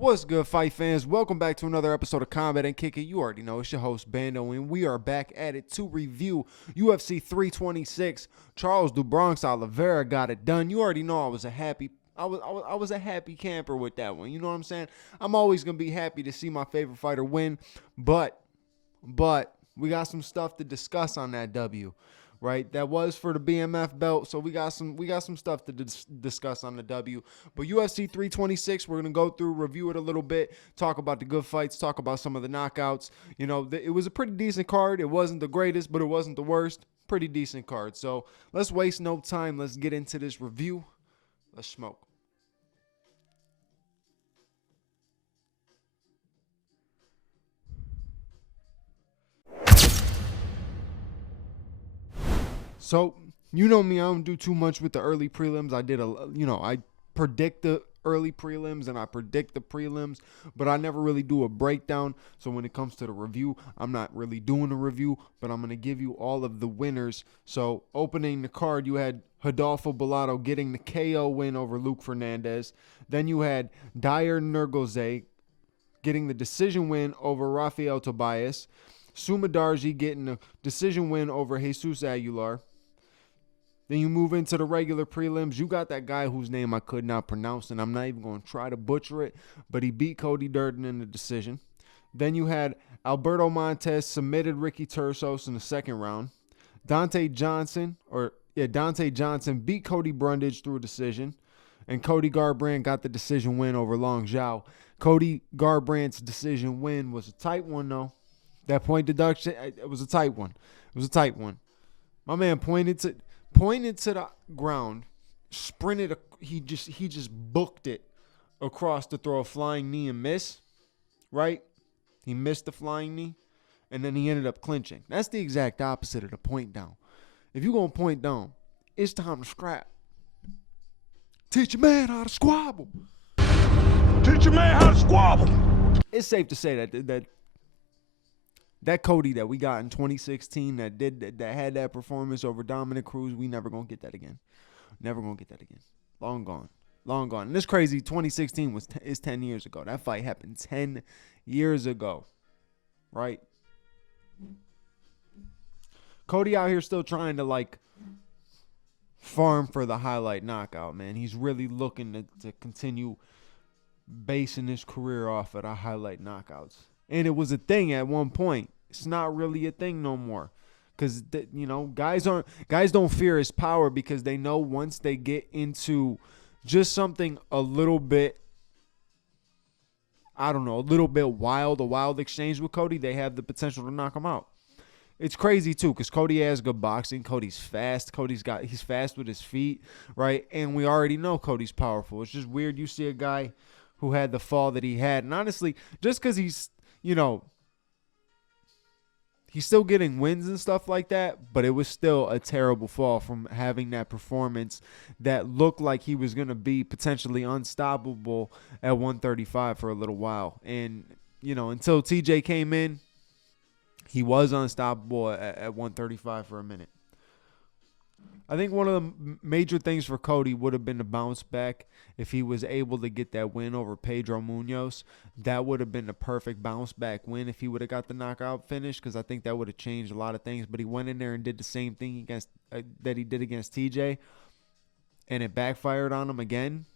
What's good, fight fans? Welcome back to another episode of Combat and Kick It. You already know it's your host Bando, and we are back at it to review UFC 326. Charles do Bronx Oliveira got it done. You already know I was a happy camper with that one. You know what I'm saying? I'm always gonna be happy to see my favorite fighter win, but we got some stuff to discuss on that W. Right, that was for the BMF belt, so we got some stuff to discuss on the W. But UFC 326, we're gonna go through, review it a little bit, talk about the good fights, talk about some of the knockouts. You know, it was a pretty decent card. It wasn't the greatest, but it wasn't the worst. Pretty decent card. So let's waste no time. Let's get into this review. Let's smoke. So, you know me, I don't do too much with the early prelims. I predict the early prelims and I predict the prelims, but I never really do a breakdown. So when it comes to the review, I'm not really doing a review, but I'm going to give you all of the winners. So opening the card, you had Rodolfo Bellato getting the KO win over Luke Fernandez. Then you had Dyer Nergoze getting the decision win over Rafael Tobias. Sumadarji getting a decision win over Jesus Aguilar. Then you move into the regular prelims. You got that guy whose name I could not pronounce, and I'm not even going to try to butcher it, but he beat Cody Durden in the decision. Then you had Alberto Montez submitted Ricky Turcios in the second round. Dante Johnson beat Cody Brundage through a decision, and Cody Garbrandt got the decision win over Long Zhao. Cody Garbrandt's decision win was a tight one, though. That point deduction, it was a tight one. My man pointed to the ground, sprinted. He just booked it across to throw a flying knee and miss. Right? He missed the flying knee, and then he ended up clinching. That's the exact opposite of the point down. If you're going to point down, it's time to scrap. Teach a man how to squabble. It's safe to say that Cody that we got in 2016 that had that performance over Dominic Cruz, we never gonna get that again. Long gone. And it's crazy. 2016 is 10 years ago. That fight happened 10 years ago, right? Cody out here still trying to farm for the highlight knockout, man. He's really looking to continue basing his career off of the highlight knockouts. And it was a thing at one point. It's not really a thing no more. Because, guys don't fear his power because they know once they get into just something a little bit wild, a wild exchange with Cody, they have the potential to knock him out. It's crazy, too, because Cody has good boxing. Cody's fast. He's fast with his feet, right? And we already know Cody's powerful. It's just weird you see a guy who had the fall that he had. And honestly, just because he's still getting wins and stuff like that, but it was still a terrible fall from having that performance that looked like he was going to be potentially unstoppable at 135 for a little while. And, until TJ came in, he was unstoppable at 135 for a minute. I think one of the major things for Cody would have been to bounce back if he was able to get that win over Pedro Munoz. That would have been the perfect bounce back win if he would have got the knockout finish, because I think that would have changed a lot of things. But he went in there and did the same thing that he did against TJ, and it backfired on him again.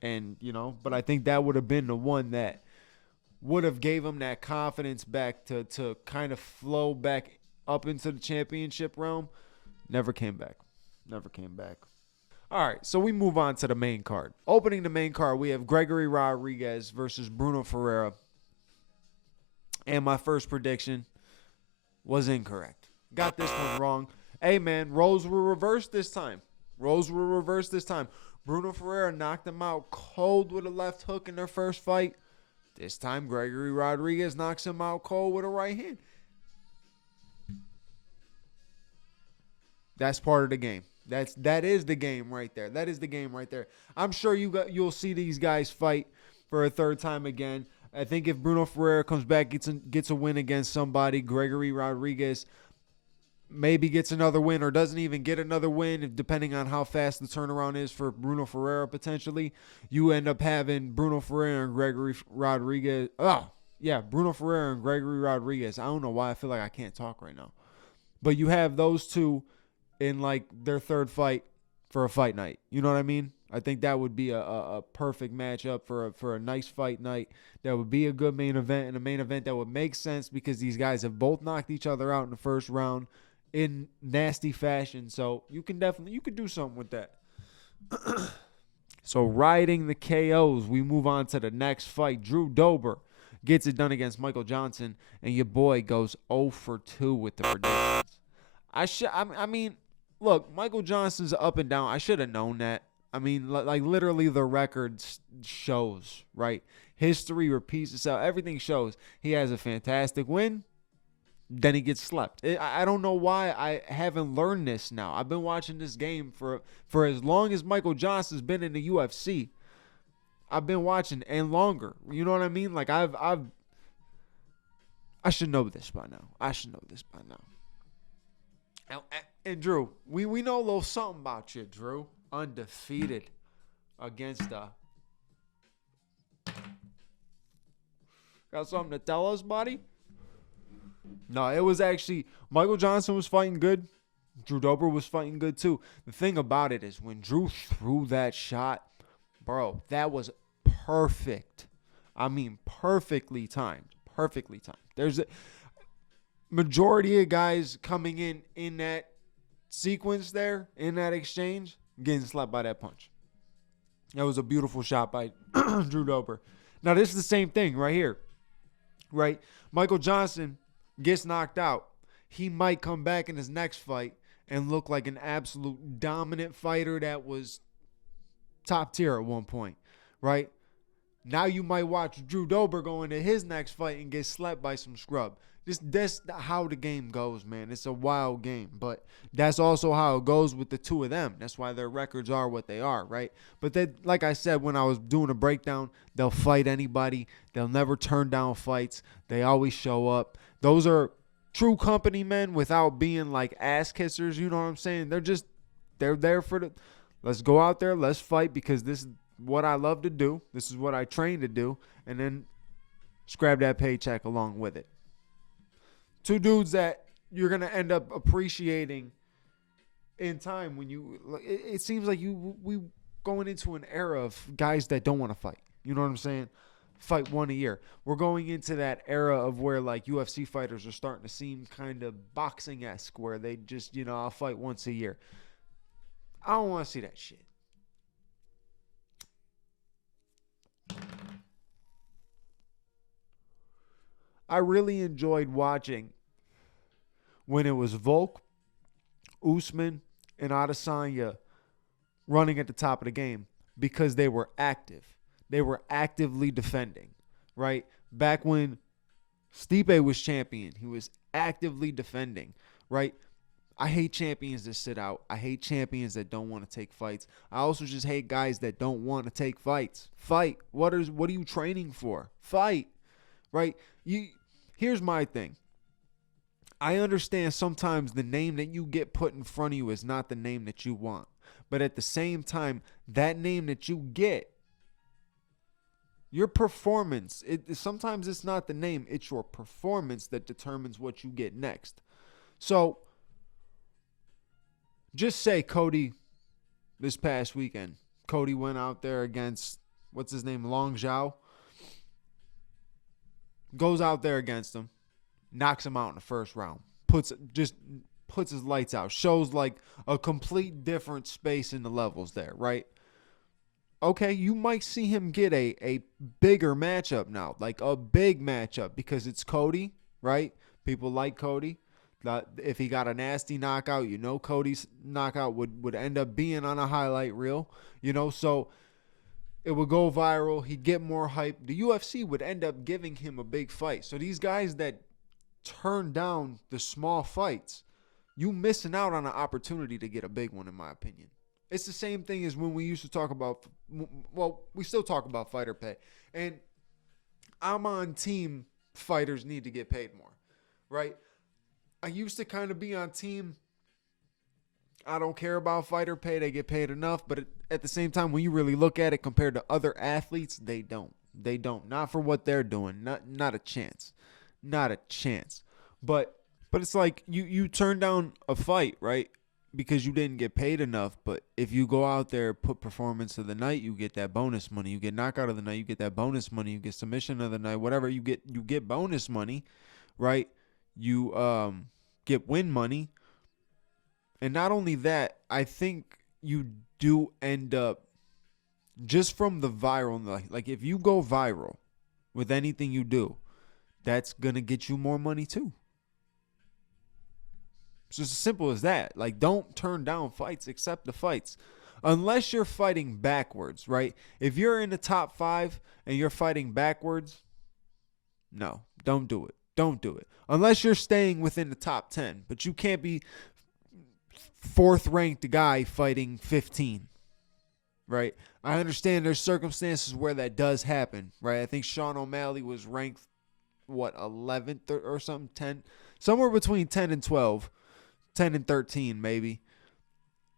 And, but I think that would have been the one that would have gave him that confidence back to kind of flow back up into the championship realm. Never came back. All right, so we move on to the main card. Opening the main card, we have Gregory Rodriguez versus Bruno Ferreira. And my first prediction was incorrect. Got this one wrong. Hey, man, roles were reversed this time. Bruno Ferreira knocked him out cold with a left hook in their first fight. This time, Gregory Rodriguez knocks him out cold with a right hand. That's part of the game. That is the game right there. That is the game right there. I'm sure you'll see these guys fight for a third time again. I think if Bruno Ferreira comes back, gets a win against somebody, Gregory Rodriguez maybe gets another win or doesn't even get another win, depending on how fast the turnaround is for Bruno Ferreira potentially, you end up having Bruno Ferreira and Gregory Rodriguez. Oh, yeah, Bruno Ferreira and Gregory Rodriguez. I don't know why I feel like I can't talk right now. But you have those two in like their third fight for a fight night. You know what I mean? I think that would be a perfect matchup for a nice fight night. That would be a good main event, and a main event that would make sense because these guys have both knocked each other out in the first round in nasty fashion. So you could do something with that. So riding the KOs, we move on to the next fight. Drew Dober gets it done against Michael Johnson, and your boy goes 0 for 2 with the predictions. I mean, look, Michael Johnson's up and down. I should have known that. I mean, like literally the record shows, right? History repeats itself. Everything shows. He has a fantastic win. Then he gets slept. I don't know why I haven't learned this now. I've been watching this game for as long as Michael Johnson's been in the UFC. I've been watching and longer. You know what I mean? Like I should know this by now. And Drew, we know a little something about you, Drew. Undefeated against got something to tell us, buddy? No, it was actually Michael Johnson was fighting good. Drew Dober was fighting good too. The thing about it is when Drew threw that shot, bro, that was perfect. I mean, perfectly timed. Perfectly timed. There's a majority of guys coming in that sequence there, in that exchange, getting slapped by that punch. That was a beautiful shot by Drew Dober. Now, this is the same thing right here. Right? Michael Johnson gets knocked out. He might come back in his next fight and look like an absolute dominant fighter that was top tier at one point, right? Now you might watch Drew Dober go into his next fight and get slapped by some scrub. That's how the game goes, man. It's a wild game, but that's also how it goes with the two of them. That's why their records are what they are, right? But they, like I said when I was doing a breakdown, they'll fight anybody. They'll never turn down fights. They always show up. Those are true company men without being like ass kissers. You know what I'm saying? They're there for the, let's go out there, let's fight because this is what I love to do. This is what I train to do. And then scrap that paycheck along with it. Two dudes that you're going to end up appreciating in time when you, it seems like we going into an era of guys that don't want to fight. You know what I'm saying? Fight one a year. We're going into that era of where like UFC fighters are starting to seem kind of boxing-esque where they just, I'll fight once a year. I don't want to see that shit. I really enjoyed watching when it was Volk, Usman, and Adesanya running at the top of the game because they were active. They were actively defending, right? Back when Stipe was champion, he was actively defending, right? I hate champions that sit out. I hate champions that don't want to take fights. I also just hate guys that don't want to take fights. Fight. What are you training for? Fight, right? Here's my thing. I understand sometimes the name that you get put in front of you is not the name that you want. But at the same time, that name that you get, your performance, sometimes it's not the name, it's your performance that determines what you get next. So, just say Cody this past weekend. Cody went out there against, what's his name, Long Zhao. Goes out there against him, knocks him out in the first round, puts his lights out, shows like a complete different space in the levels there, right? Okay, you might see him get a bigger matchup now, like a big matchup because it's Cody, right? People like Cody. If he got a nasty knockout, Cody's knockout would end up being on a highlight reel, so it would go viral. He'd get more hype. The UFC would end up giving him a big fight. So these guys that turn down the small fights, you missing out on an opportunity to get a big one, in my opinion. It's the same thing as when we used to talk about, well, we still talk about fighter pay. And I'm on team fighters need to get paid more, right? I used to kind of be on team, I don't care about fighter pay. They get paid enough. But at the same time, when you really look at it compared to other athletes, they don't. They don't. Not for what they're doing. Not a chance. Not a chance. But it's like you turn down a fight, right? Because you didn't get paid enough. But if you go out there, put performance of the night, you get that bonus money. You get knockout of the night, you get that bonus money. You get submission of the night, whatever you get bonus money, right? You get win money. And not only that, I think you do end up just from the viral, like if you go viral with anything you do, that's going to get you more money too. It's just as simple as that. Like, don't turn down fights, accept the fights. Unless you're fighting backwards, right? If you're in the top 5 and you're fighting backwards, no, don't do it. Don't do it. Unless you're staying within the top 10. But you can't be 4th ranked guy fighting 15, right? I understand there's circumstances where that does happen, right? I think Sean O'Malley was ranked, 11th or something, 10, somewhere between 10 and 12, 10 and 13 maybe.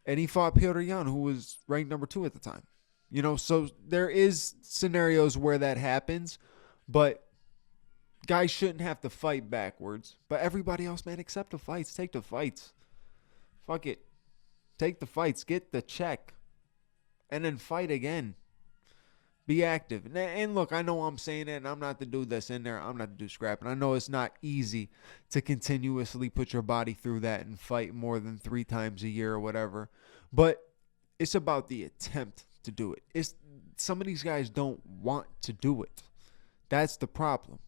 And he fought Petr Yan, who was ranked number 2 at the time. So there is scenarios where that happens, but guys shouldn't have to fight backwards. But everybody else, man, accept the fights. Take the fights. Fuck it. Take the fights. Get the check. And then fight again. Be active. And look, I know I'm saying it, and I'm not the dude that's in there. I'm not the dude scrapping. I know it's not easy to continuously put your body through that and fight more than 3 times a year or whatever. But it's about the attempt to do it. Some of these guys don't want to do it. That's the problem.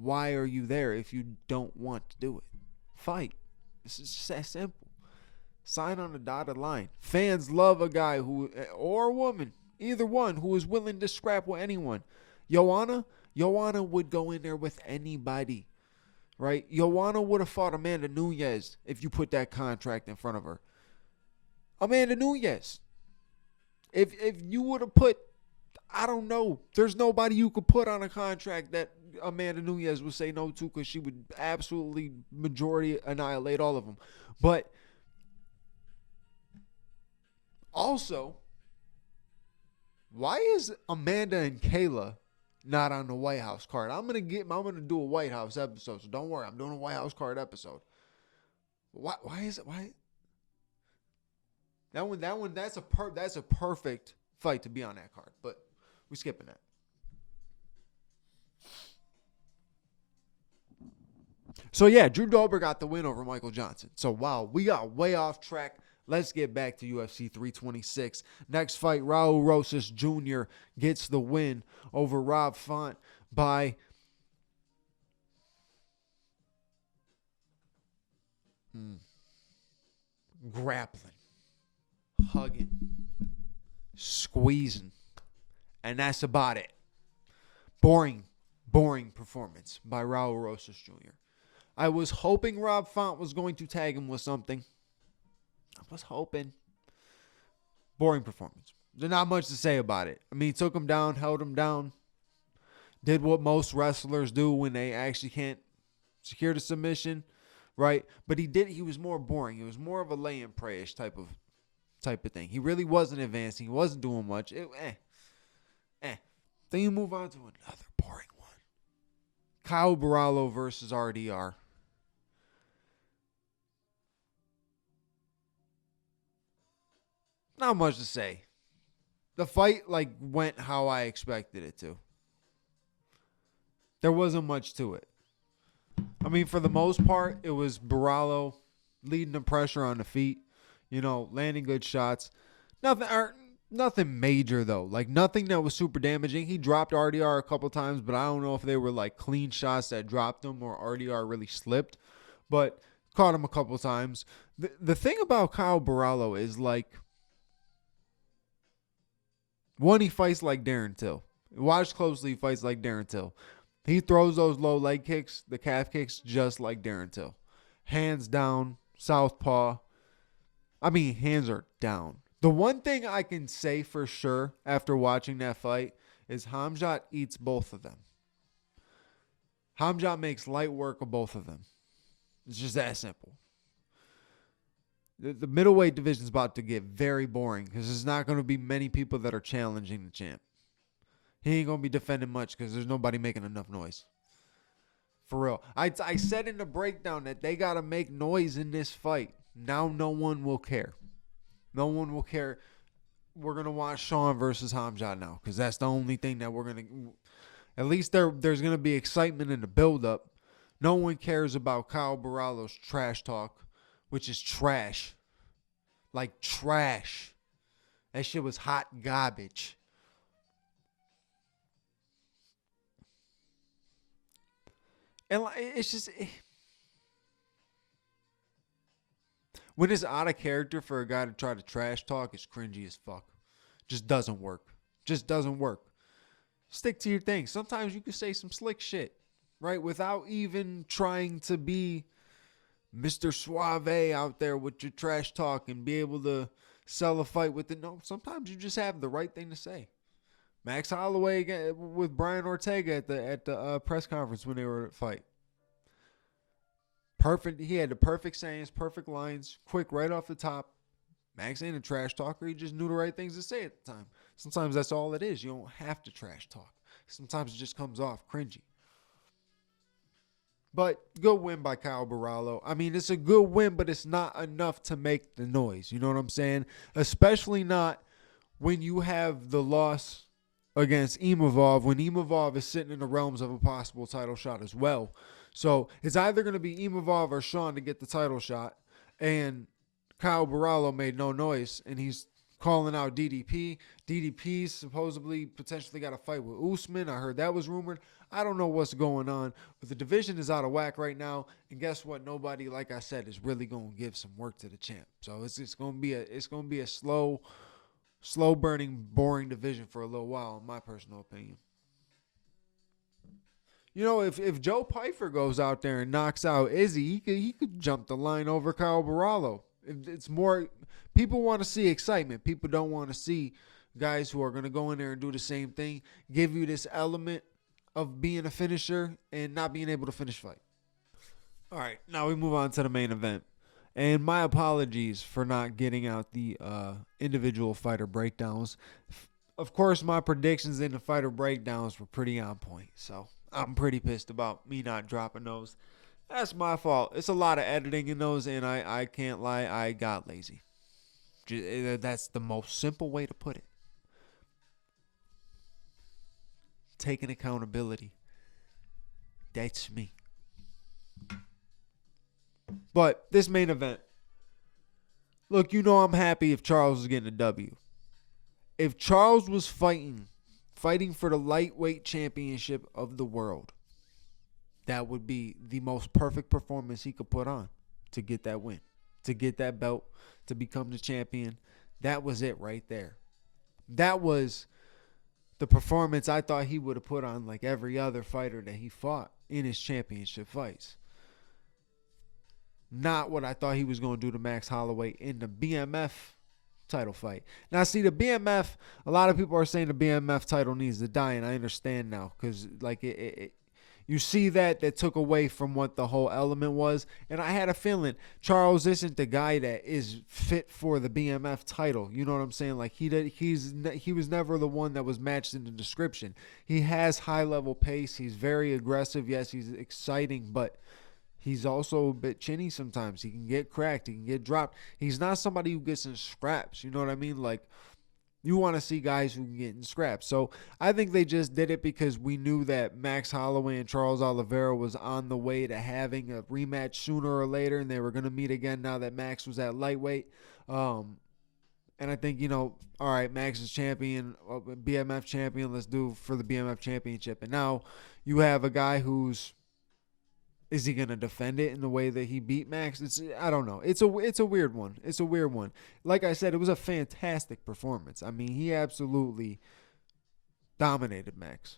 Why are you there if you don't want to do it? Fight. It's just that simple. Sign on the dotted line. Fans love a guy or a woman, either one, who is willing to scrap with anyone. Joanna would go in there with anybody, right? Joanna would have fought Amanda Nunes if you put that contract in front of her. Amanda Nunes. If you would have put, I don't know, there's nobody you could put on a contract that Amanda Nunes would say no to, because she would absolutely majority annihilate all of them. But also, why is Amanda and Kayla not on the White House card? I'm gonna do a White House episode, so don't worry. I'm doing a White House card episode. Why is it? Why? That one. That's a perfect fight to be on that card, but we're skipping that. So yeah, Drew Dober got the win over Michael Johnson. So wow, we got way off track. Let's get back to UFC 326. Next fight, Raul Rosas Jr. gets the win over Rob Font by grappling, hugging, squeezing. And that's about it. Boring performance by Raul Rosas Jr. I was hoping Rob Font was going to tag him with something. I was hoping. Boring performance. There's not much to say about it. I mean, he took him down, held him down, did what most wrestlers do when they actually can't secure the submission, right? But he was more boring. It was more of a lay and pray-ish type of thing. He really wasn't advancing. He wasn't doing much. Then you move on to another boring one. Kyle Barallo versus RDR. Not much to say. The fight went how I expected it to. There wasn't much to it. I mean, for the most part, it was Barallo leading the pressure on the feet, landing good shots. Nothing major though. Nothing that was super damaging. He dropped RDR a couple times, but I don't know if they were clean shots that dropped him or RDR really slipped. But caught him a couple times. The thing about Kyle Barallo is one, he fights like Darren Till. Watch closely, he fights like Darren Till. He throws those low leg kicks, the calf kicks, just like Darren Till. Hands down, southpaw. I mean, hands are down. The one thing I can say for sure after watching that fight is Hamzat eats both of them. Hamzat makes light work of both of them. It's just that simple. The middleweight division is about to get very boring because there's not going to be many people that are challenging the champ. He ain't going to be defending much because there's nobody making enough noise. For real. I said in the breakdown that they got to make noise in this fight. Now no one will care. No one will care. We're going to watch Sean versus Hamzat now because that's the only thing that we're going to... At least there's going to be excitement in the build-up. No one cares about Kyle Barallo's trash talk, which is trash. Like trash. That shit was hot garbage. And it's just... When it's out of character for a guy to try to trash talk, it's cringy as fuck. Just doesn't work. Just doesn't work. Stick to your thing. Sometimes you can say some slick shit, right? Without even trying to be Mr. Suave out there with your trash talk and be able to sell a fight with it. No, sometimes you just have the right thing to say. Max Holloway with Brian Ortega at the press conference when they were at fight. Perfect. He had the perfect sayings, perfect lines, quick right off the top. Max ain't a trash talker. He just knew the right things to say at the time. Sometimes that's all it is. You don't have to trash talk. Sometimes it just comes off cringy. But good win by Kyle Barallo. I mean, it's a good win, but it's not enough to make the noise. You know what I'm saying? Especially not when you have the loss against Imavov, when Imavov is sitting in the realms of a possible title shot as well. So it's either going to be Imavov or Sean to get the title shot. And Kyle Barallo made no noise, and he's calling out DDP. DDP supposedly potentially got a fight with Usman. I heard that was rumored. I don't know what's going on, but the division is out of whack right now. And guess what? Nobody, like I said, is really going to give some work to the champ. So it's going to be a slow burning, boring division for a little while, in my personal opinion. You know, if Joe Pyfer goes out there and knocks out Izzy, he could jump the line over Kyle Barallo. It's more, people want to see excitement. People don't want to see guys who are going to go in there and do the same thing, give you this element of being a finisher and not being able to finish fight. All right, now we move on to the main event. And my apologies for not getting out the individual fighter breakdowns. Of course, my predictions in the fighter breakdowns were pretty on point, so I'm pretty pissed about me not dropping those. That's my fault. It's a lot of editing in those, and I can't lie, I got lazy. That's the most simple way to put it. Taking accountability. That's me. But this main event, look, you know I'm happy if Charles is getting a W. If Charles was fighting for the lightweight championship of the world, that would be the most perfect performance he could put on to get that win, to get that belt, to become the champion. That was it right there. That was the performance I thought he would have put on like every other fighter that he fought in his championship fights. Not what I thought he was going to do to Max Holloway in the BMF title fight. Now, see, the BMF, a lot of people are saying the BMF title needs to die, and I understand now because, like, you see that took away from what the whole element was, and I had a feeling Charles isn't the guy that is fit for the BMF title. You know what I'm saying? Like, he was never the one that was matched in the description. He has high-level pace. He's very aggressive. Yes, he's exciting, but he's also a bit chinny sometimes. He can get cracked. He can get dropped. He's not somebody who gets in scraps. You know what I mean? Like, you want to see guys who can get in scraps. So I think they just did it because we knew that Max Holloway and Charles Oliveira was on the way to having a rematch sooner or later, and they were going to meet again now that Max was at lightweight. And I think, all right, Max is champion, BMF champion. Let's do for the BMF championship. And now you have a guy who's, is he going to defend it in the way that he beat Max? I don't know. It's a weird one. It's a weird one. Like I said, it was a fantastic performance. I mean, he absolutely dominated Max.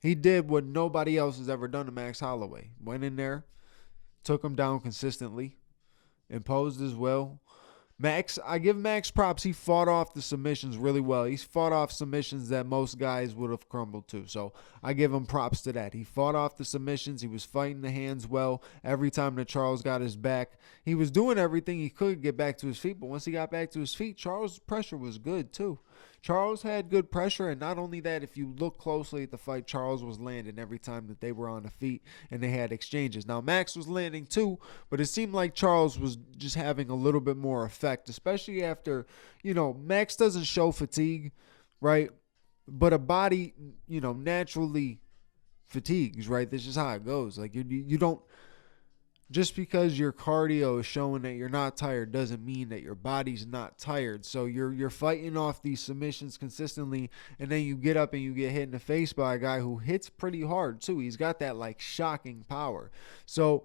He did what nobody else has ever done to Max Holloway. Went in there, took him down consistently, imposed his will. Max, I give Max props. He fought off the submissions really well. He's fought off submissions that most guys would have crumbled to. So I give him props to that. He fought off the submissions. He was fighting the hands well. Every time that Charles got his back, he was doing everything he could to get back to his feet. But once he got back to his feet, Charles' pressure was good too. Charles had good pressure, and not only that, if you look closely at the fight, Charles was landing every time that they were on the feet and they had exchanges. Now, Max was landing too, but it seemed like Charles was just having a little bit more effect, especially after, Max doesn't show fatigue, right? But a body, naturally fatigues, right? That's just how it goes. Like, you don't. Just because your cardio is showing that you're not tired doesn't mean that your body's not tired. So you're fighting off these submissions consistently, and then you get up and you get hit in the face by a guy who hits pretty hard too. He's got that like shocking power. So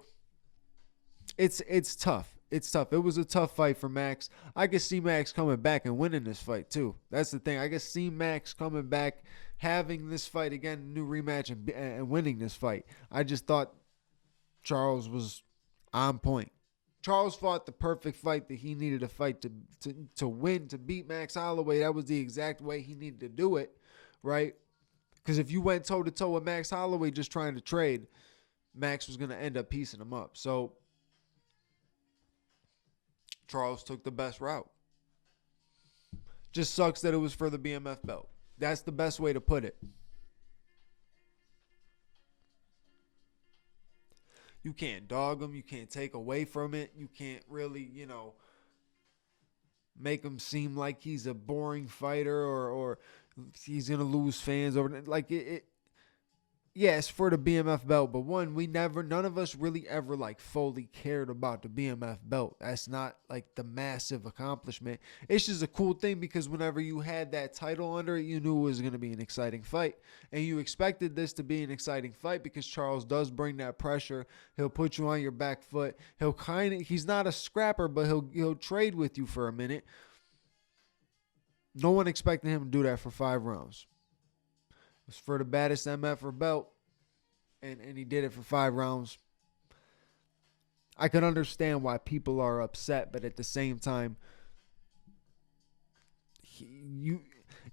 it's tough. It's tough. It was a tough fight for Max. I could see Max coming back and winning this fight too. That's the thing. I could see Max coming back, having this fight again, new rematch, and winning this fight. I just thought Charles was on point. Charles fought the perfect fight that he needed to fight to win, to beat Max Holloway. That was the exact way he needed to do it, right? Because if you went toe-to-toe with Max Holloway just trying to trade, Max was going to end up piecing him up. So Charles took the best route. Just sucks that it was for the BMF belt. That's the best way to put it. You can't dog him. You can't take away from it. You can't really, make him seem like he's a boring fighter or he's going to lose fans over it. Like yes, for the BMF belt, but none of us really ever like fully cared about the BMF belt. That's not like the massive accomplishment. It's just a cool thing because whenever you had that title under it, you knew it was going to be an exciting fight. And you expected this to be an exciting fight because Charles does bring that pressure. He'll put you on your back foot. He's not a scrapper, but he'll trade with you for a minute. No one expected him to do that for 5 rounds. It was for the baddest MF belt, and he did it for 5 rounds. I can understand why people are upset, but at the same time,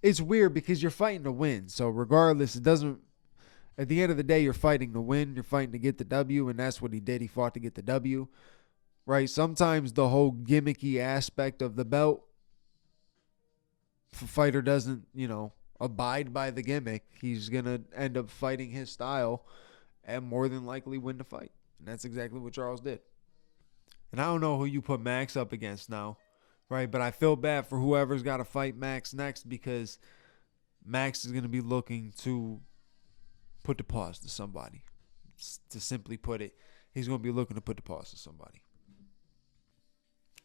it's weird because you're fighting to win. So regardless, at the end of the day, you're fighting to win. You're fighting to get the W, and that's what he did. He fought to get the W, right? Sometimes the whole gimmicky aspect of the belt, if a fighter doesn't, abide by the gimmick, he's going to end up fighting his style and more than likely win the fight. And that's exactly what Charles did. And I don't know who you put Max up against now, right? But I feel bad for whoever's got to fight Max next because Max is going to be looking to put the pause to somebody. To simply put it, he's going to be looking to put the pause to somebody.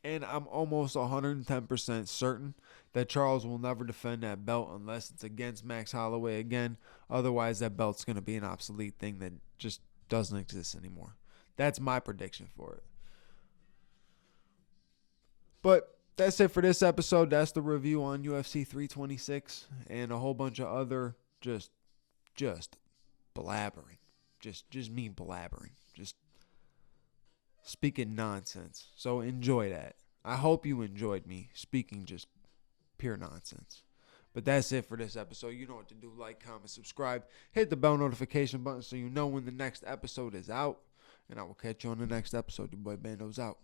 And I'm almost 110% certain that Charles will never defend that belt unless it's against Max Holloway again. Otherwise, that belt's going to be an obsolete thing that just doesn't exist anymore. That's my prediction for it. But that's it for this episode. That's the review on UFC 326 and a whole bunch of other just blabbering. Just me blabbering. Just speaking nonsense. So enjoy that. I hope you enjoyed me speaking just pure nonsense. But that's it for this episode. You know what to do. Like, comment, subscribe. Hit the bell notification button so you know when the next episode is out. And I will catch you on the next episode. Your boy Bando's out.